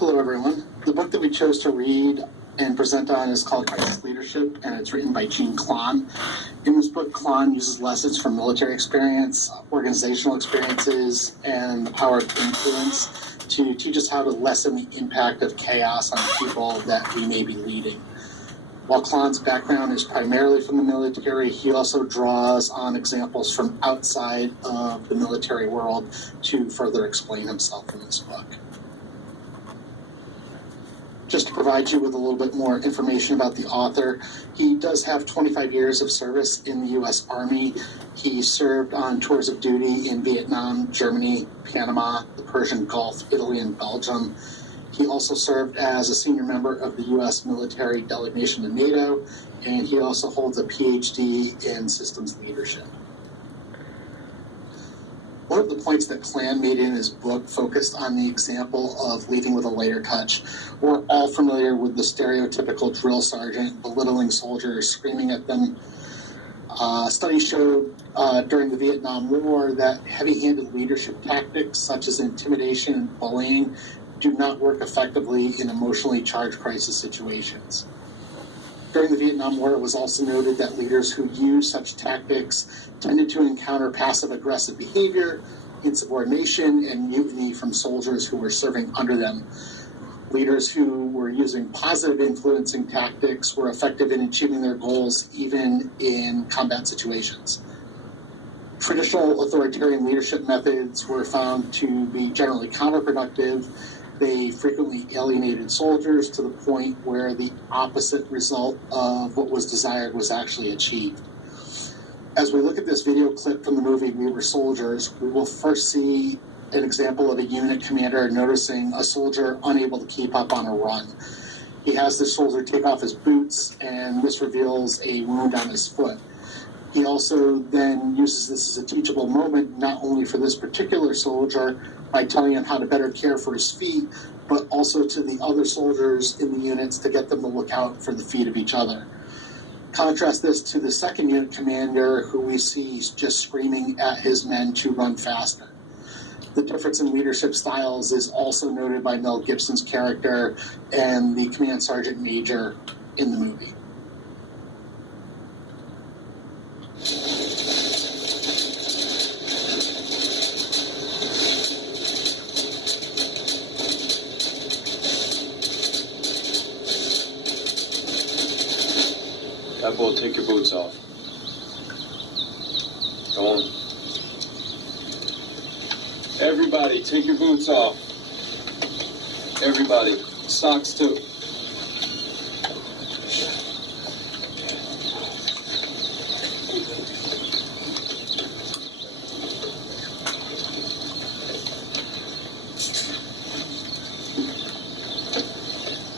Hello, everyone. The book that we chose to read and present on is called Crisis Leadership, and it's written by Gene Klon. In this book, Klon uses lessons from military experience, organizational experiences, and the power of influence to teach us how to lessen the impact of chaos on people that we may be leading. While Klon's background is primarily from the military, he also draws on examples from outside of the military world to further explain himself in this book. Just to provide you with a little bit more information about the author, he does have 25 years of service in the U.S. Army. He served on tours of duty in Vietnam, Germany, Panama, the Persian Gulf, Italy, and Belgium. He also served as a senior member of the U.S. military delegation to NATO, and he also holds a PhD in systems leadership. One of the points that Klon made in his book focused on the example of leading with a lighter touch. We're all familiar with the stereotypical drill sergeant belittling soldiers, screaming at them. Studies showed during the Vietnam War that heavy-handed leadership tactics such as intimidation and bullying do not work effectively in emotionally charged crisis situations. During the Vietnam War, it was also noted that leaders who used such tactics tended to encounter passive-aggressive behavior, insubordination, and mutiny from soldiers who were serving under them. Leaders who were using positive influencing tactics were effective in achieving their goals even in combat situations. Traditional authoritarian leadership methods were found to be generally counterproductive. They frequently alienated soldiers to the point where the opposite result of what was desired was actually achieved. As we look at this video clip from the movie We Were Soldiers, we will first see an example of a unit commander noticing a soldier unable to keep up on a run. He has this soldier take off his boots, and this reveals a wound on his foot. He also then uses this as a teachable moment, not only for this particular soldier, by telling him how to better care for his feet, but also to the other soldiers in the units to get them to look out for the feet of each other. Contrast this to the second unit commander, who we see just screaming at his men to run faster. The difference in leadership styles is also noted by Mel Gibson's character and the command sergeant major in the movie. Apple, take your boots off. Go on. Everybody, take your boots off. Everybody. Socks, too.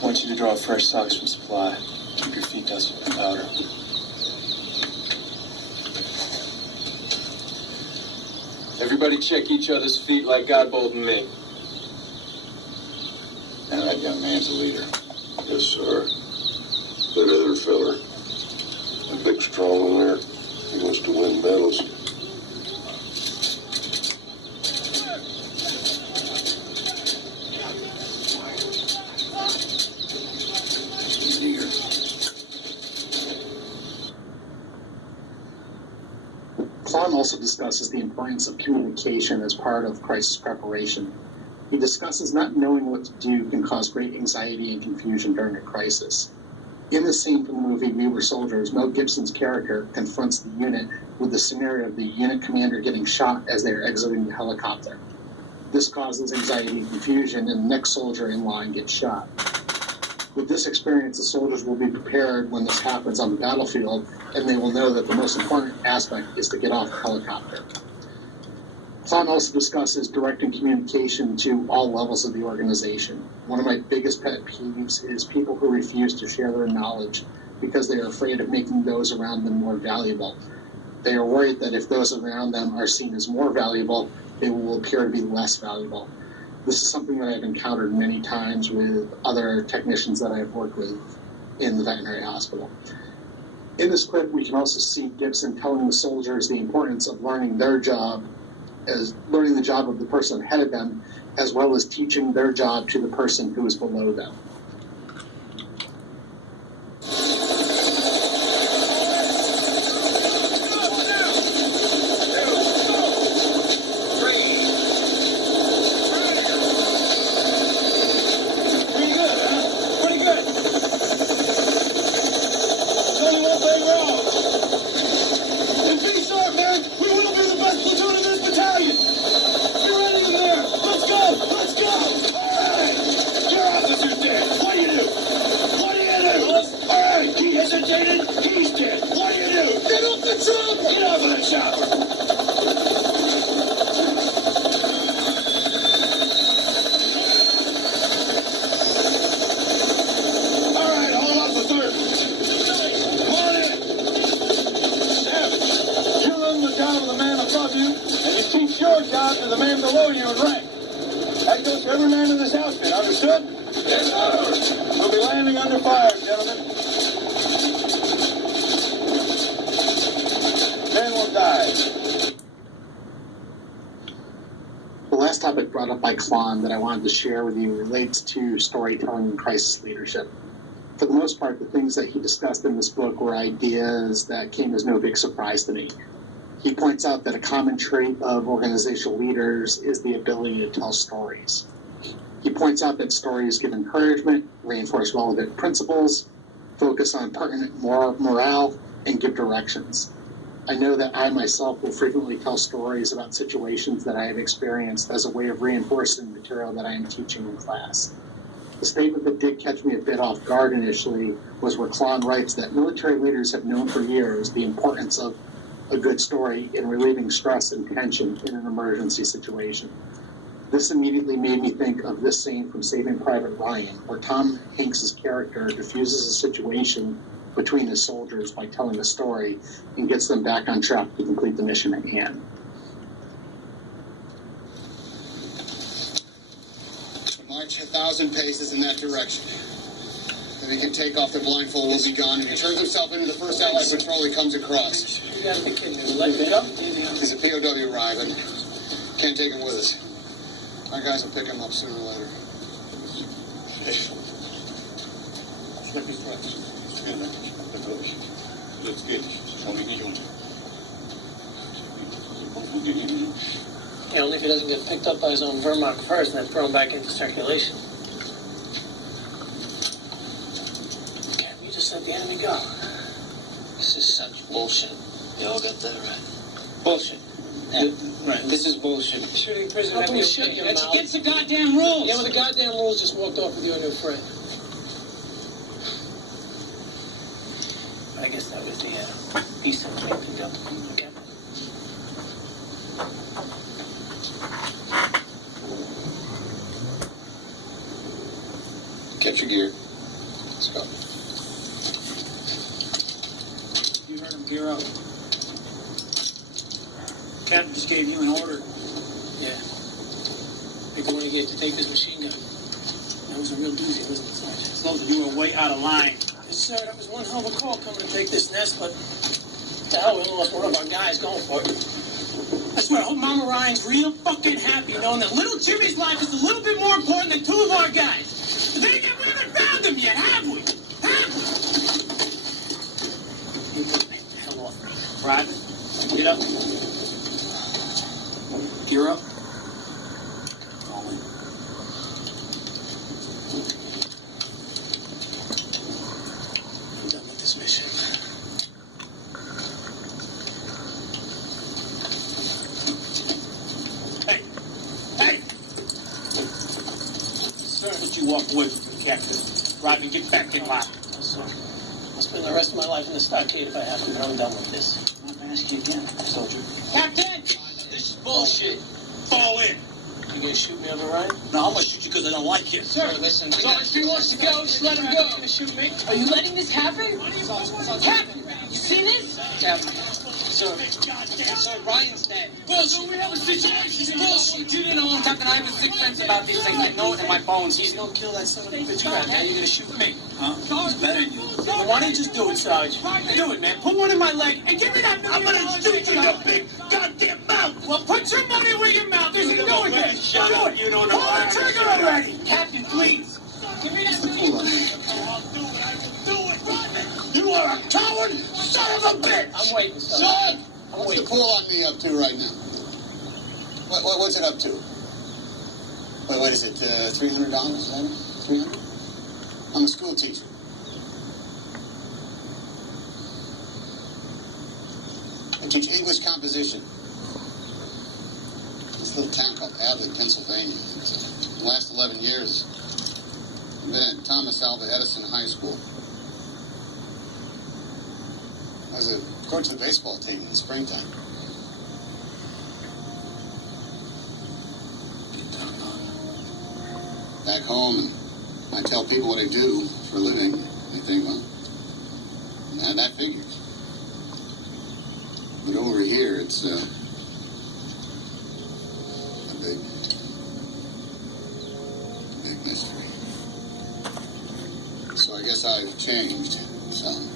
I want you to draw fresh socks from supply. Keep your feet dusted with powder. Everybody check each other's feet like Godbolt and me. Now that young man's a leader. Yes, sir. That other feller. A big, strong one there. He wants to win medals. Klon also discusses the importance of communication as part of crisis preparation. He discusses not knowing what to do can cause great anxiety and confusion during a crisis. In the scene from the movie We Were Soldiers, Mel Gibson's character confronts the unit with the scenario of the unit commander getting shot as they are exiting the helicopter. This causes anxiety and confusion, and the next soldier in line gets shot. With this experience, the soldiers will be prepared when this happens on the battlefield, and they will know that the most important aspect is to get off the helicopter. Klon also discusses directing communication to all levels of the organization. One of my biggest pet peeves is people who refuse to share their knowledge because they are afraid of making those around them more valuable. They are worried that if those around them are seen as more valuable, they will appear to be less valuable. This is something that I've encountered many times with other technicians that I've worked with in the veterinary hospital. In this clip, we can also see Gibson telling the soldiers the importance of learning their job as learning the job of the person ahead of them, as well as teaching their job to the person who is below them. That I wanted to share with you relates to storytelling and crisis leadership. For the most part, the things that he discussed in this book were ideas that came as no big surprise to me. He points out that a common trait of organizational leaders is the ability to tell stories. He points out that stories give encouragement, reinforce relevant principles, focus on pertinent morale, and give directions. I know that I myself will frequently tell stories about situations that I have experienced as a way of reinforcing the material that I am teaching in class. The statement that did catch me a bit off guard initially was where Klon writes that military leaders have known for years the importance of a good story in relieving stress and tension in an emergency situation. This immediately made me think of this scene from Saving Private Ryan, where Tom Hanks's character diffuses a situation between his soldiers by telling a story and gets them back on track to complete the mission at hand. March 1,000 paces in that direction. Then he can take off the blindfold, will be gone. If he turns himself into the first Allied patrol he comes across. You gotta be kidding me. Let me go. He's a POW, Ryman. Can't take him with us. Our guys will pick him up sooner or later. Yeah, only if he doesn't get picked up by his own Wehrmacht first and then thrown back into circulation. Can't we just let the enemy go? This is such bullshit. You all got that right. Bullshit. Yeah, right. This is bullshit. Shooting prison. How bullshit? It's against the goddamn rules. Yeah, but the goddamn rules just walked off with you and your friend. I guess that was the decent thing to go. Okay. Get your gear. Let's go. You heard him, gear up. Captain just gave you an order. Yeah. Big order to take this machine gun. That was a real doozy, wasn't it, Sergeant? Supposed to do a way out of line. Sir, that was one hell of a call coming to take this nest, but the hell, we lost one of our guys going for it. I swear, I hope Mama Ryan's real fucking happy knowing that little Jimmy's life is a little bit more important than two of our guys. But then again, we haven't found them yet, have we? Have we? You get the hell off me. Right? Get up. Gear up. All in. I'm done with this mission. Hey! Sir, don't you walk away from the captain. Rodney, get back in line. Sir, I'll spend the rest of my life in the stockade if I have to, but I'm done with this. I'm gonna ask you again, soldier. Captain! This is bullshit. Fall in. You gonna shoot me over Ryan? No, I'm gonna shoot you because I don't like you. Sir, listen. If he wants to go, just let him go. You gonna shoot me? Are you letting this happen? Captain, you see this? Captain. Sir, Ryan's dead. Bullshit. We have a situation. Bullshit. You didn't know him, Captain. I have a sixth sense about these things. I know it in my bones. He's gonna kill that son of a bitch crap. Now you're gonna shoot me. Huh? He's better than you. Well, why don't you just do it, Sarge? Do it, man. Put one in my leg and give me that. I'm gonna shoot you in the big goddamn mouth. Well, put your money where your mouth is and do it then. Shut up. You don't know Pull how the to trigger shut up. already. Captain, please. Give me that Cool on me. I'll do it. I can do it. Rodman, you are a coward, son of a bitch. I'm waiting, son. Son! What's the pool on me up to right now? What's it up to? What is it, $300? Is that it? $300? I'm a school teacher. I teach English composition. This little town called Hadley, Pennsylvania. The last 11 years, I've been at Thomas Alva Edison High School. I was a coach of the baseball team in the springtime. Back home, and I tell people what I do for a living. They think, well, that figures. But over here, it's a big mystery. So I guess I've changed some.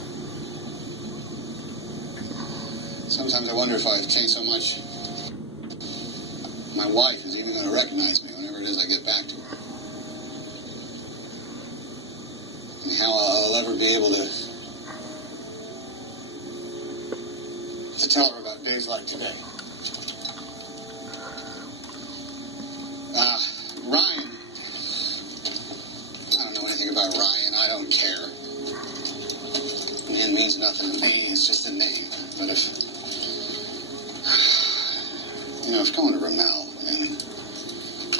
Sometimes I wonder if I've changed so much, my wife is even going to recognize me whenever it is I get back to her. And how I'll ever be able to tell her about days like today. Ryan. I don't know anything about Ryan. I don't care. Man means nothing to me. It's just a name. But if going to Ramel and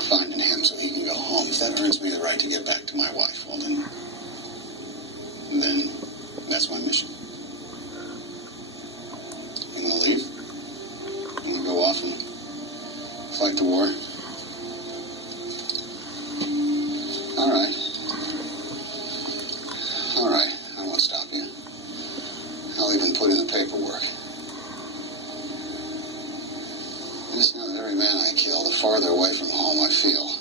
finding him so he can go home, if that earns me the right to get back to my wife, well then that's my mission. You gonna leave? You gonna go off and fight the war? All right, I won't stop you. I'll even put in the paperwork. I just know that every man I kill, the farther away from home I feel.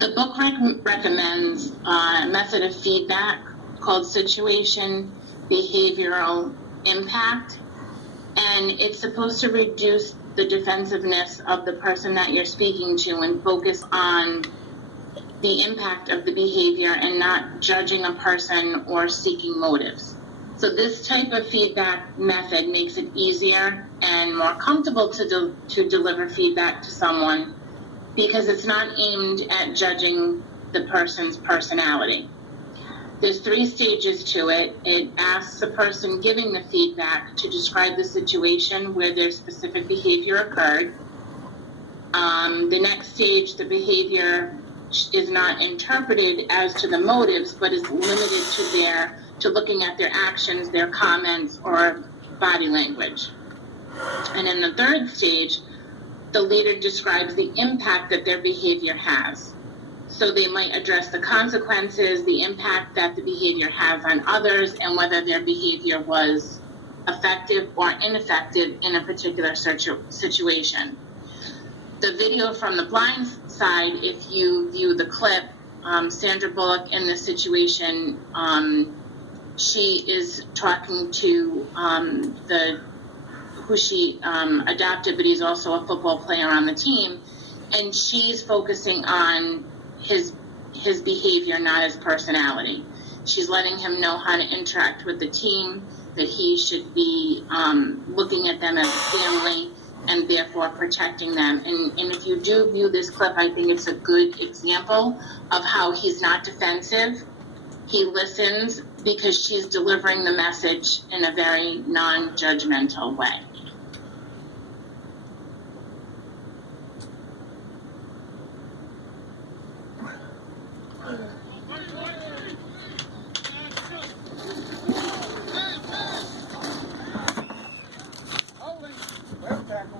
The book recommends a method of feedback called situation behavioral impact, and it's supposed to reduce the defensiveness of the person that you're speaking to and focus on the impact of the behavior and not judging a person or seeking motives. So this type of feedback method makes it easier and more comfortable to deliver feedback to someone, because it's not aimed at judging the person's personality. There's 3 stages to it. It asks the person giving the feedback to describe the situation where their specific behavior occurred. The next stage, the behavior is not interpreted as to the motives, but is limited to looking at their actions, their comments, or body language. And in the 3rd stage, the leader describes the impact that their behavior has. So they might address the consequences, the impact that the behavior has on others, and whether their behavior was effective or ineffective in a particular situation. The video from the blind side, if you view the clip, Sandra Bullock in this situation, she is talking to who she adopted, but he's also a football player on the team. And she's focusing on his behavior, not his personality. She's letting him know how to interact with the team, that he should be looking at them as a family and therefore protecting them. And if you do view this clip, I think it's a good example of how he's not defensive. He listens because she's delivering the message in a very non-judgmental way.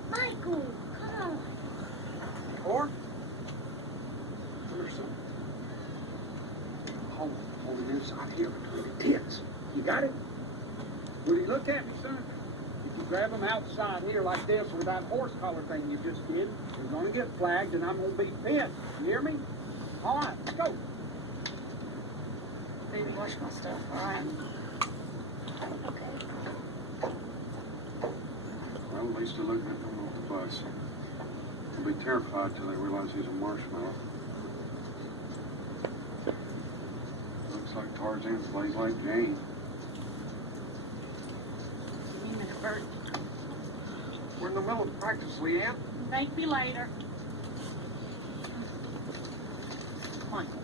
Michael, come on. Or? Hold it inside here between the tits. You got it? Will you look at me, son? If you grab them outside here like this with that horse collar thing you just did, you're gonna get flagged and I'm gonna be pissed. You hear me? All right, let's go. Baby, wash my stuff, all right? Okay. Well, at least they're looking at them off the bus. They'll be terrified till they realize he's a marshmallow. Looks like Tarzan plays like Jane. You mean it hurt? We're in the middle of practice, Leanne. Thank me later. Michael,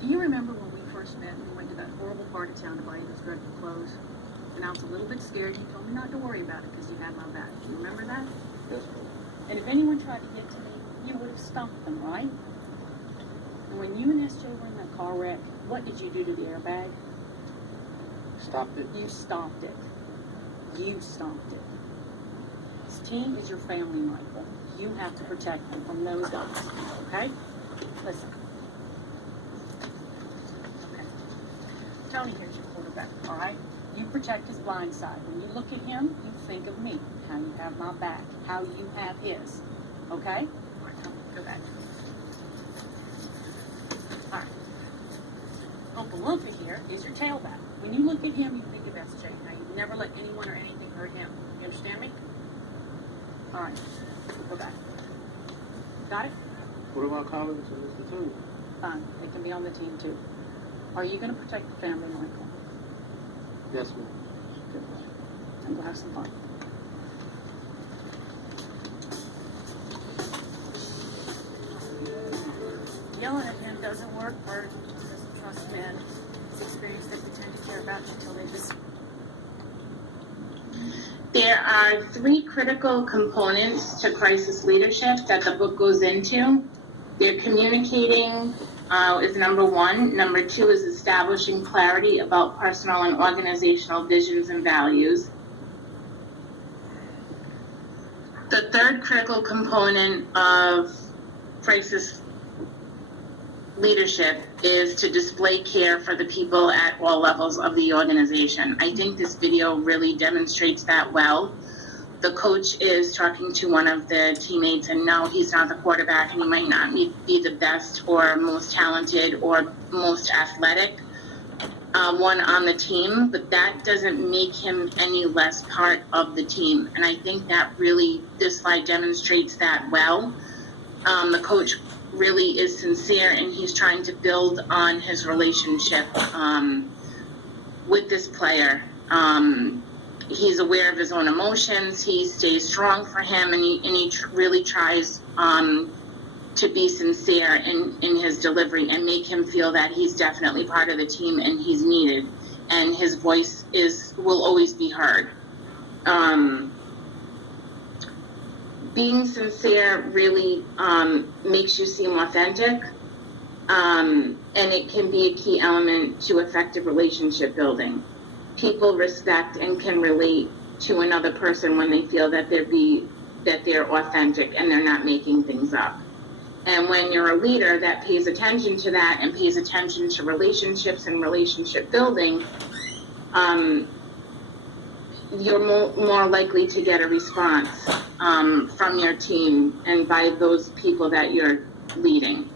do you remember when we first met and we went to that horrible part of town to buy you those dreadful clothes? And I was a little bit scared. You told me not to worry about it because you had my back. You remember that? Yes. And if anyone tried to get to me, you would have stopped them, right? And when you and SJ were in that car wreck, what did you do to the airbag? Stopped it. You stopped it. You stopped it. This team is your family, Michael. You have to protect them from those guys, okay? Listen. Okay. Tony here's your quarterback, all right? You protect his blind side. When you look at him, you think of me, how you have my back, how you have his, okay? All right, Tony, go back. All right. Uncle Lumpy here is your tailback. When you look at him, you think of SJ. Now, you never let anyone or anything hurt him. You understand me? All right, go back. Got it? What about Collins and Mr. Tony? Fine, they can be on the team too. Are you going to protect the family, Michael? Yes, ma'am. Good boy. And we'll have some fun. Yelling at him doesn't work. Bert doesn't trust men. He's experienced that pretend to care about you till they just... There are 3 critical components to crisis leadership that the book goes into. They're communicating is number 1. Number 2 is establishing clarity about personal and organizational visions and values. The 3rd critical component of crisis leadership is to display care for the people at all levels of the organization. I think this video really demonstrates that well. The coach is talking to one of the teammates, and no, he's not the quarterback, and he might not be the best or most talented or most athletic one on the team, but that doesn't make him any less part of the team. And I think that really, this slide demonstrates that well. The coach really is sincere, and he's trying to build on his relationship with this player. He's aware of his own emotions. He stays strong for him, and he really tries to be sincere in his delivery and make him feel that he's definitely part of the team and he's needed, and his voice will always be heard. Being sincere really makes you seem authentic, and it can be a key element to effective relationship building. People respect and can relate to another person when they feel that they're authentic and they're not making things up. And when you're a leader that pays attention to that and pays attention to relationships and relationship building, you're more likely to get a response from your team and by those people that you're leading.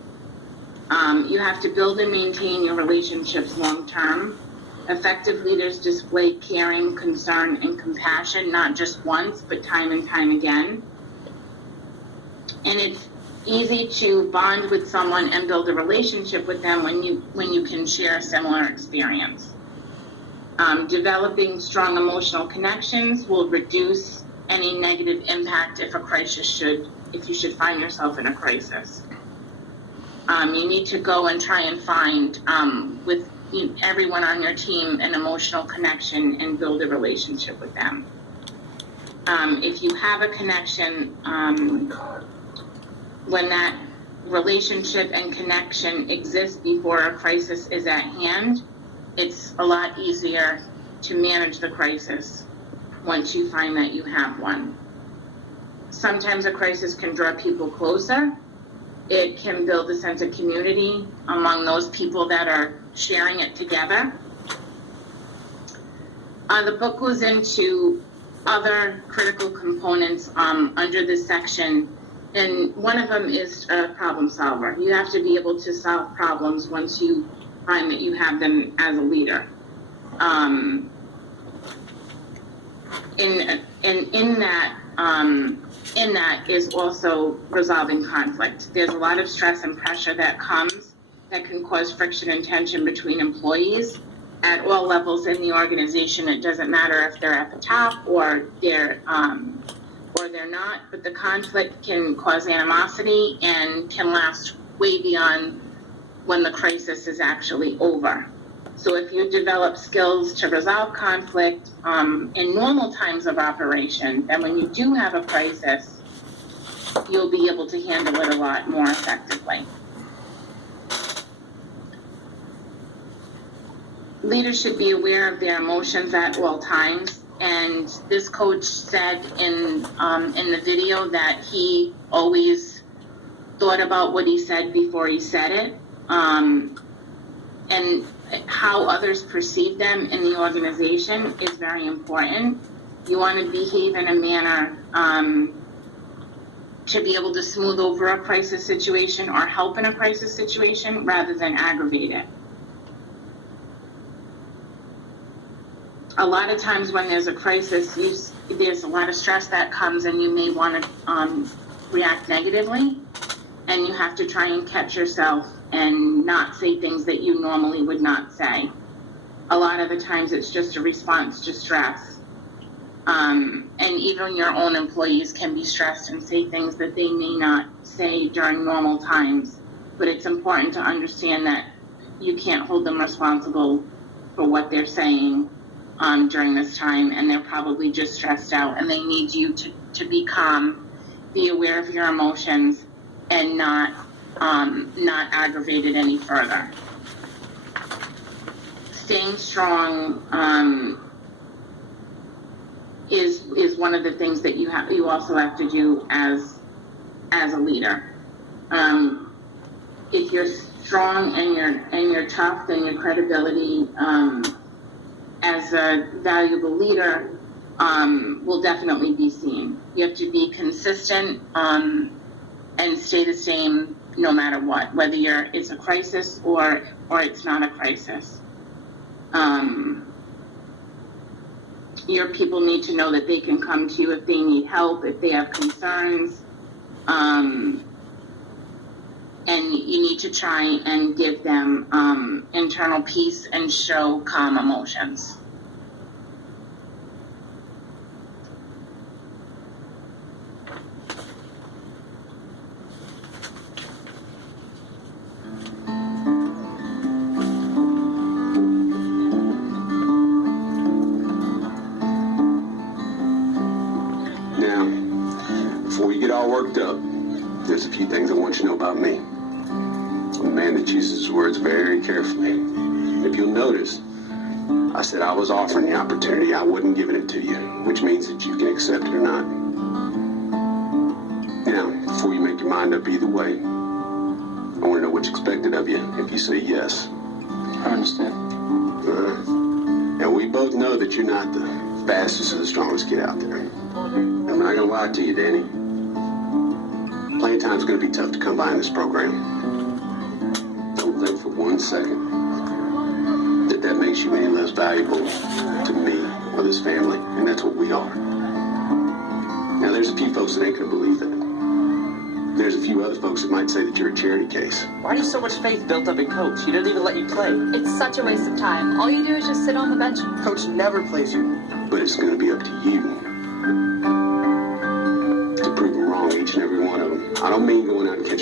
You have to build and maintain your relationships long term. Effective leaders display caring, concern, and compassion, not just once, but time and time again. And it's easy to bond with someone and build a relationship with them when you can share a similar experience. Developing strong emotional connections will reduce any negative impact if you should find yourself in a crisis. You need to go and try and find with everyone on your team an emotional connection and build a relationship with them. If you have a connection, when that relationship and connection exists before a crisis is at hand, it's a lot easier to manage the crisis once you find that you have one. Sometimes a crisis can draw people closer. It can build a sense of community among those people that are sharing it together. The book goes into other critical components under this section, and one of them is a problem solver. You have to be able to solve problems once you find that you have them as a leader. In that is also resolving conflict. There's a lot of stress and pressure that comes that can cause friction and tension between employees at all levels in the organization. It doesn't matter if they're at the top or they're not, but the conflict can cause animosity and can last way beyond when the crisis is actually over. So if you develop skills to resolve conflict in normal times of operation, then when you do have a crisis, you'll be able to handle it a lot more effectively. Leaders should be aware of their emotions at all times, and this coach said in the video that he always thought about what he said before he said it, and how others perceive them in the organization is very important. You want to behave in a manner to be able to smooth over a crisis situation or help in a crisis situation rather than aggravate it. A lot of times when there's a crisis, there's a lot of stress that comes and you may want to react negatively, and you have to try and catch yourself and not say things that you normally would not say. A lot of the times it's just a response to stress. And even your own employees can be stressed and say things that they may not say during normal times. But it's important to understand that you can't hold them responsible for what they're saying during this time, and they're probably just stressed out, and they need you to be calm, be aware of your emotions, and not aggravate it any further. Staying strong is one of the things that you also have to do as a leader. If you're strong and you're tough, then your credibility as a valuable leader will definitely be seen. You have to be consistent and stay the same no matter what, whether it's a crisis or it's not a crisis. Your people need to know that they can come to you if they need help, if they have concerns, and you need to try and give them internal peace and show calm emotions. Worked up. There's a few things I want you to know about me. I'm a man that chooses his words very carefully. And if you'll notice, I said I was offering the opportunity, I wasn't giving it to you, which means that you can accept it or not. Now, before you make your mind up either way, I want to know what's expected of you if you say yes. I understand. Now, we both know that you're not the fastest or the strongest kid out there. I'm not going to lie to you, Danny. Playing time's going to be tough to come by in this program. Don't think for 1 second that makes you any less valuable to me or this family, and that's what we are. Now, there's a few folks that ain't gonna believe that. There's a few other folks that might say that you're a charity case. Why do you have so much faith built up in Coach? He doesn't even let you play. It's such a waste of time. All you do is just sit on the bench. Coach never plays you. But it's gonna be up to you